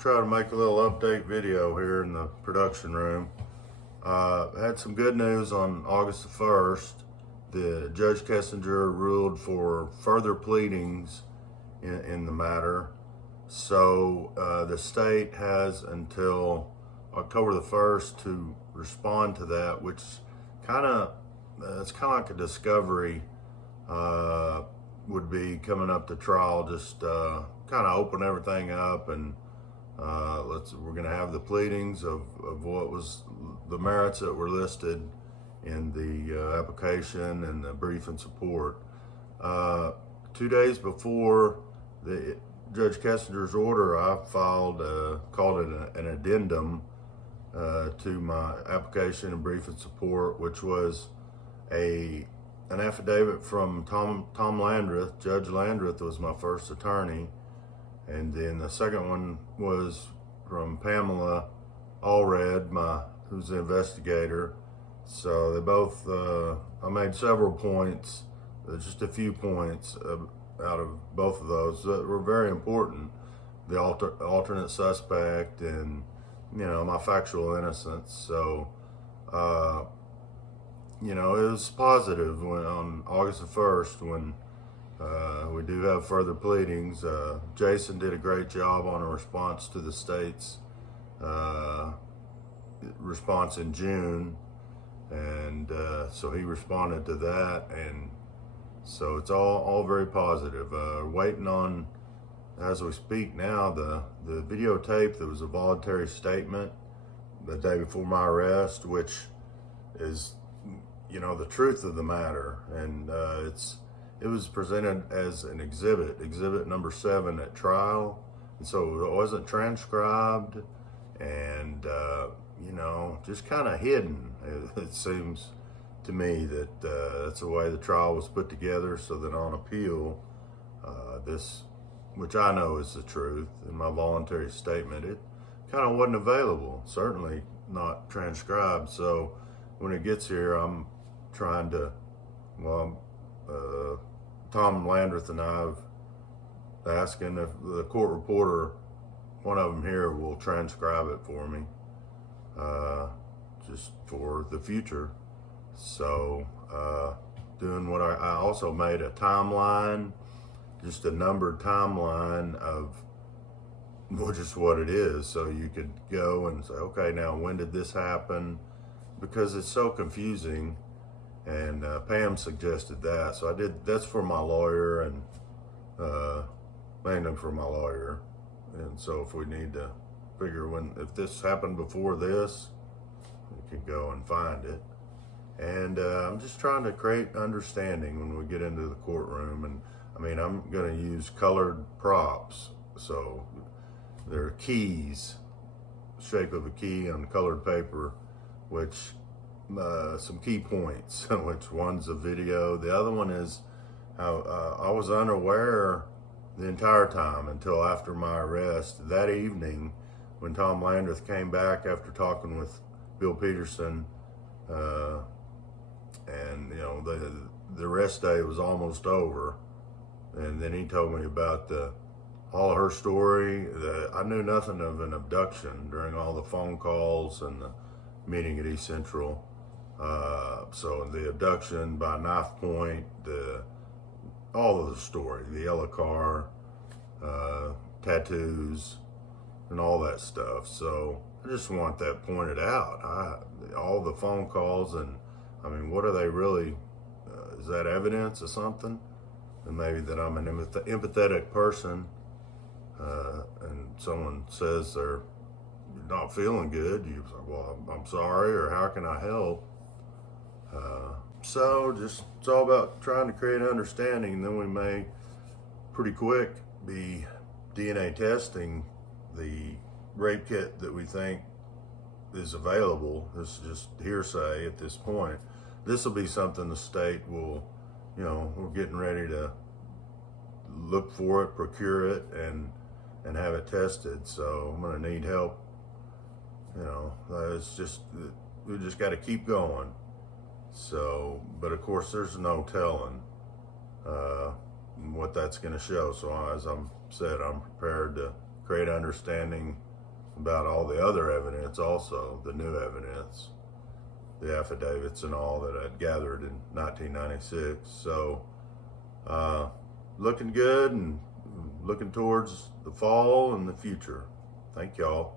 try to make a little update video here in the production room. Had some good news on August the 1st. The Judge Kessinger ruled for further pleadings in the matter. So the state has until October the 1st to respond to that, which it's kind of like a discovery would be coming up to trial. Just kind of open everything up, and we're going to have the pleadings of what was the merits that were listed in the application and the brief and support. 2 days before the Judge Kessinger's order, I called it an addendum to my application and brief and support, which was an affidavit from Tom Landreth. Judge Landreth was my first attorney, and then the second one was from Pamela Allred, who's the investigator. So they both, I made several points, just a few points out of both of those that were very important. The alternate suspect and, my factual innocence. So, it was positive on August the 1st when we do have further pleadings. Jason did a great job on a response to the state's response in June. And so he responded to that, and so it's all very positive. Waiting on, as we speak now, the videotape that was a voluntary statement the day before my arrest, which is, the truth of the matter, and it was presented as an exhibit number 7 at trial, and so it wasn't transcribed, and just kind of hidden. It seems to me that that's the way the trial was put together, so that on appeal, this, which I know is the truth, in my voluntary statement, it kind of wasn't available, certainly not transcribed. So when it gets here, I'm trying to, Tom Landreth and I have asking if the court reporter, one of them here, will transcribe it for me, just for the future. So doing what I also made a timeline, just a numbered timeline of just what it is, so you could go and say, okay, now when did this happen, because it's so confusing. And Pam suggested that, so I did. That's for my lawyer, and mainly for my lawyer. And so if we need to figure if this happened before this, we can go and find it. And I'm just trying to create understanding when we get into the courtroom. And I'm going to use colored props. So there are keys, shape of a key on colored paper, which some key points, which one's a video. The other one is how I was unaware the entire time until after my arrest that evening, when Tom Landreth came back after talking with Bill Peterson, and the arrest day was almost over, and then he told me about all of her story. I knew nothing of an abduction during all the phone calls and the meeting at East Central. So the abduction by knife point, all of the story, the yellow car, tattoos, and all that stuff. So I just want that pointed out. All the phone calls, and what are they really? Is that evidence of something? And maybe that I'm an empathetic person, and someone says they're not feeling good, you say, well, I'm sorry, or how can I help? So it's all about trying to create understanding, and then we may pretty quick be DNA testing the rape kit that we think is available. This is just hearsay at this point. This will be something the state will, we're getting ready to look for it, procure it, and have it tested. So I'm going to need help. It's just, we just got to keep going. So, but of course there's no telling what that's going to show. So as I'm prepared to create understanding about all the other evidence also, the new evidence, the affidavits and all that I'd gathered in 1996. So looking good and looking towards the fall and the future. Thank y'all.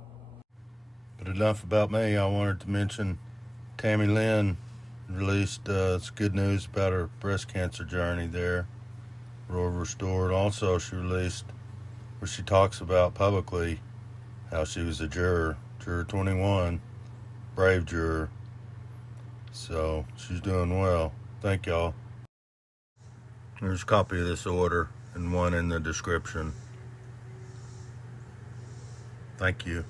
But enough about me. I wanted to mention Tammy Lynn released it's good news about her breast cancer journey there, Roar Restored. Also, she released where she talks about publicly how she was a juror 21, brave juror. So she's doing well. Thank y'all. There's a copy of this order and one in the description. Thank you.